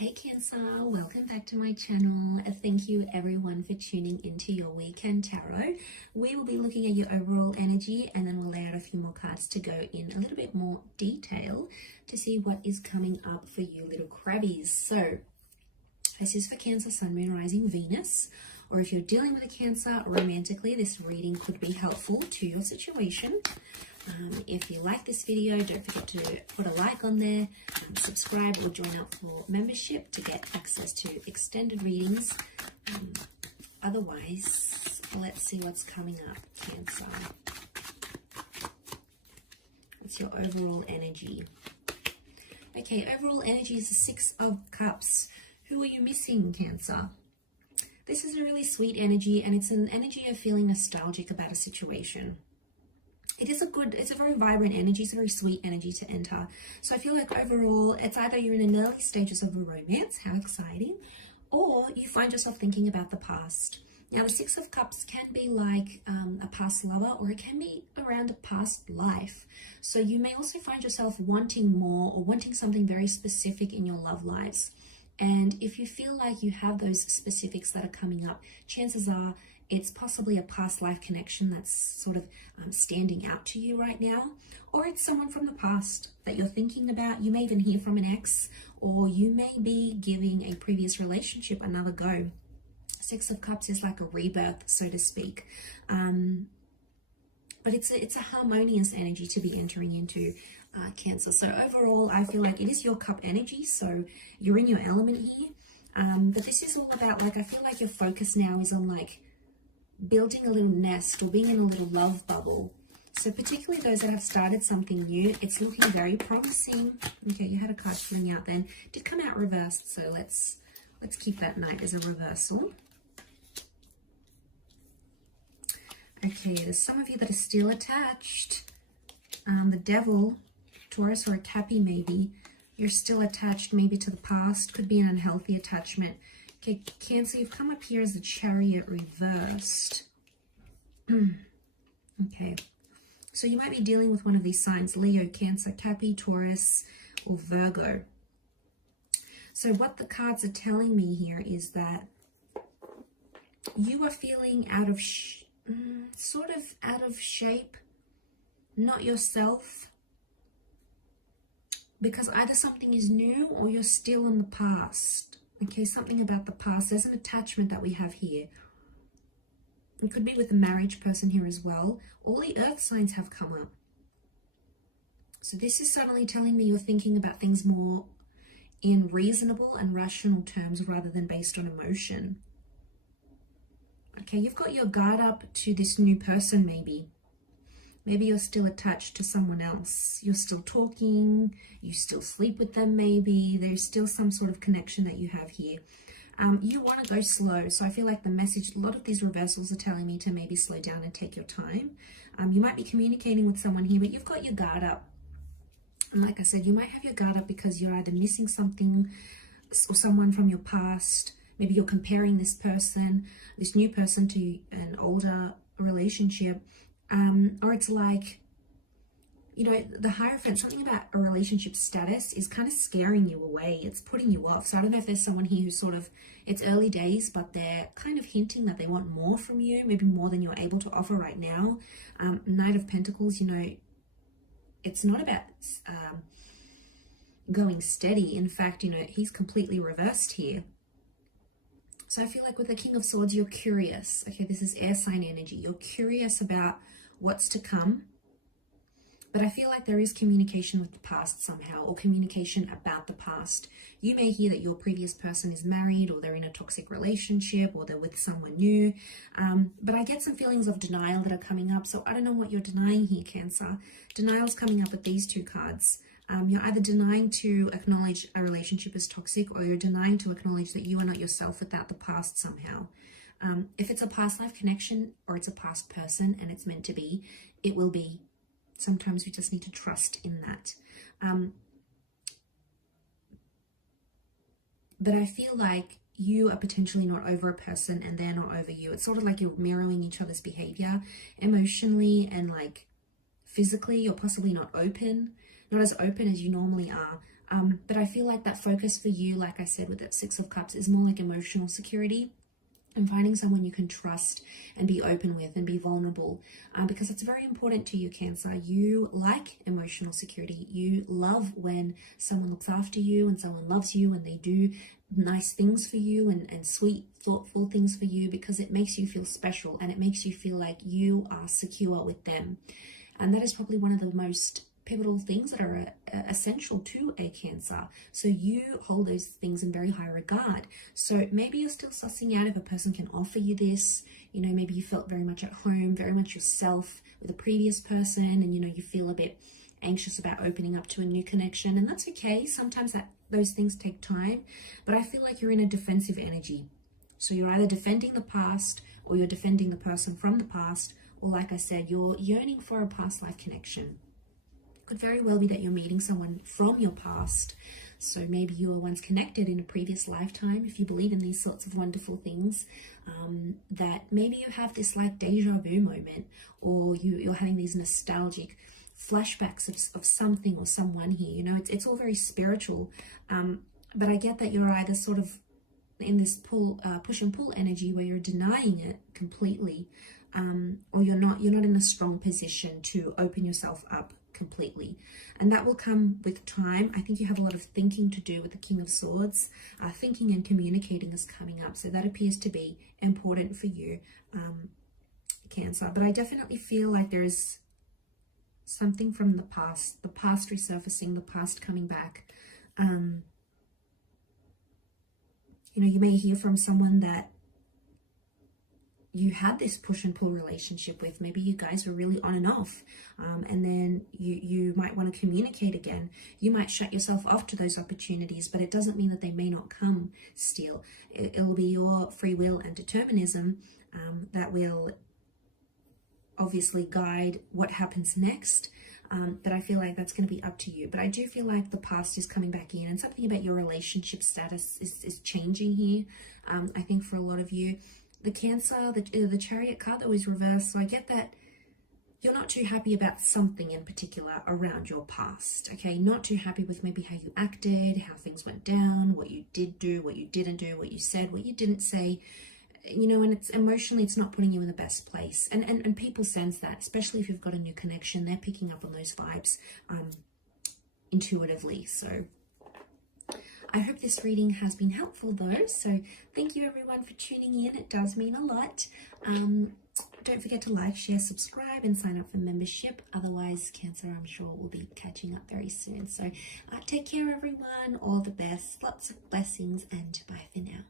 Hey Cancer, welcome back to my channel. Thank you everyone for tuning into your weekend tarot. We will be looking at your overall energy and then we'll lay out a few more cards to go in a little bit more detail to see what is coming up for you little crabbies. So this is for Cancer, Sun, Moon, Rising, Venus, or if you're dealing with a Cancer romantically, this reading could be helpful to your situation. If you like this video, don't forget to put a like on there, subscribe or join up for membership to get access to extended readings. Otherwise, let's see what's coming up, Cancer. What's your overall energy? Okay, overall energy is the Six of Cups. Who are you missing, Cancer? This is a really sweet energy, and it's an energy of feeling nostalgic about a situation. It's a very vibrant energy. It's a very sweet energy to enter. So I feel like overall, it's either you're in an early stages of a romance, how exciting, or you find yourself thinking about the past. Now, the Six of Cups can be like a past lover, or it can be around a past life. So you may also find yourself wanting more or wanting something very specific in your love lives. And if you feel like you have those specifics that are coming up, chances are it's possibly a past life connection that's sort of standing out to you right now, or it's someone from the past that you're thinking about. You may even hear from an ex, or you may be giving a previous relationship another go. Six of Cups is like a rebirth, so to speak. But it's a harmonious energy to be entering into, Cancer. So overall, I feel like it is your cup energy, so you're in your element here. But this is all about, like, I feel like your focus now is on like building a little nest or being in a little love bubble. So particularly those that have started something new, it's looking very promising. Okay, you had a card filling out then. Did come out reversed, so let's keep that Knight as a reversal. Okay, there's some of you that are still attached. The Devil, Taurus, or a Cappy maybe. You're still attached maybe to the past. Could be an unhealthy attachment. Okay, Cancer, you've come up here as the Chariot reversed. Okay, so you might be dealing with one of these signs: Leo, Cancer, Cappy, Taurus, or Virgo. So what the cards are telling me here is that you are feeling sort of out of shape, not yourself, because either something is new or you're still in the past. Okay, something about the past. There's an attachment that we have here. It could be with a marriage person here as well. All the earth signs have come up. So this is suddenly telling me you're thinking about things more in reasonable and rational terms rather than based on emotion. Okay, you've got your guard up to this new person maybe. Maybe you're still attached to someone else. You're still talking. You still sleep with them maybe. There's still some sort of connection that you have here. You want to go slow. So I feel like the message, a lot of these reversals are telling me to maybe slow down and take your time. You might be communicating with someone here, but you've got your guard up. And like I said, you might have your guard up because you're either missing something or someone from your past. Maybe you're comparing this person, this new person, to an older relationship. Or it's like, you know, the Hierophant, something about a relationship status is kind of scaring you away. It's putting you off. So I don't know if there's someone here who's sort of, it's early days, but they're kind of hinting that they want more from you, maybe more than you're able to offer right now. Knight of Pentacles, you know, it's not about going steady. In fact, you know, he's completely reversed here. So I feel like with the King of Swords, you're curious. Okay, this is air sign energy. You're curious about what's to come. But I feel like there is communication with the past somehow, or communication about the past. You may hear that your previous person is married, or they're in a toxic relationship, or they're with someone new. But I get some feelings of denial that are coming up. So I don't know what you're denying here, Cancer. Denial's coming up with these two cards. You're either denying to acknowledge a relationship is toxic, or you're denying to acknowledge that you are not yourself without the past somehow. If it's a past life connection or it's a past person and it's meant to be, it will be. Sometimes we just need to trust in that. But I feel like you are potentially not over a person and they're not over you. It's sort of like you're mirroring each other's behavior emotionally and like physically. You're possibly not as open as you normally are. But I feel like that focus for you, like I said with that Six of Cups, is more like emotional security and finding someone you can trust and be open with and be vulnerable, because it's very important to you, Cancer. You like emotional security. You love when someone looks after you and someone loves you and they do nice things for you and sweet, thoughtful things for you, because it makes you feel special and it makes you feel like you are secure with them. And that is probably one of the most pivotal things that are essential to a Cancer. So you hold those things in very high regard. So maybe you're still sussing out if a person can offer you this. You know, maybe you felt very much at home, very much yourself with a previous person, and you know, you feel a bit anxious about opening up to a new connection, and that's okay. Sometimes those things take time, but I feel like you're in a defensive energy. So you're either defending the past or you're defending the person from the past, or like I said, you're yearning for a past life connection. Could very well be that you're meeting someone from your past. So maybe you were once connected in a previous lifetime, if you believe in these sorts of wonderful things, that maybe you have this like deja vu moment, or you're having these nostalgic flashbacks of something or someone here. You know, it's all very spiritual, but I get that you're either sort of in this push and pull energy where you're denying it completely, or you're not in a strong position to open yourself up completely, and that will come with time. I think you have a lot of thinking to do with the King of Swords. Thinking and communicating is coming up, so that appears to be important for you, Cancer. But I definitely feel like there is something from the past resurfacing, the past coming back. You know, you may hear from someone that you had this push and pull relationship with. Maybe you guys were really on and off, and then you might want to communicate again. You might shut yourself off to those opportunities, but it doesn't mean that they may not come still. It'll be your free will and determinism that will obviously guide what happens next, but I feel like that's going to be up to you. But I do feel like the past is coming back in, and something about your relationship status is changing here. I think for a lot of you, the Cancer, the Chariot card that was reversed, so I get that you're not too happy about something in particular around your past, okay? Not too happy with maybe how you acted, how things went down, what you did do, what you didn't do, what you said, what you didn't say, you know, and it's emotionally, it's not putting you in the best place. And people sense that, especially if you've got a new connection. They're picking up on those vibes intuitively. So I hope this reading has been helpful though. So thank you everyone for tuning in. It does mean a lot. Don't forget to like, share, subscribe, and sign up for membership. Otherwise, Cancer, I'm sure, will be catching up very soon. So take care everyone. All the best. Lots of blessings, and bye for now.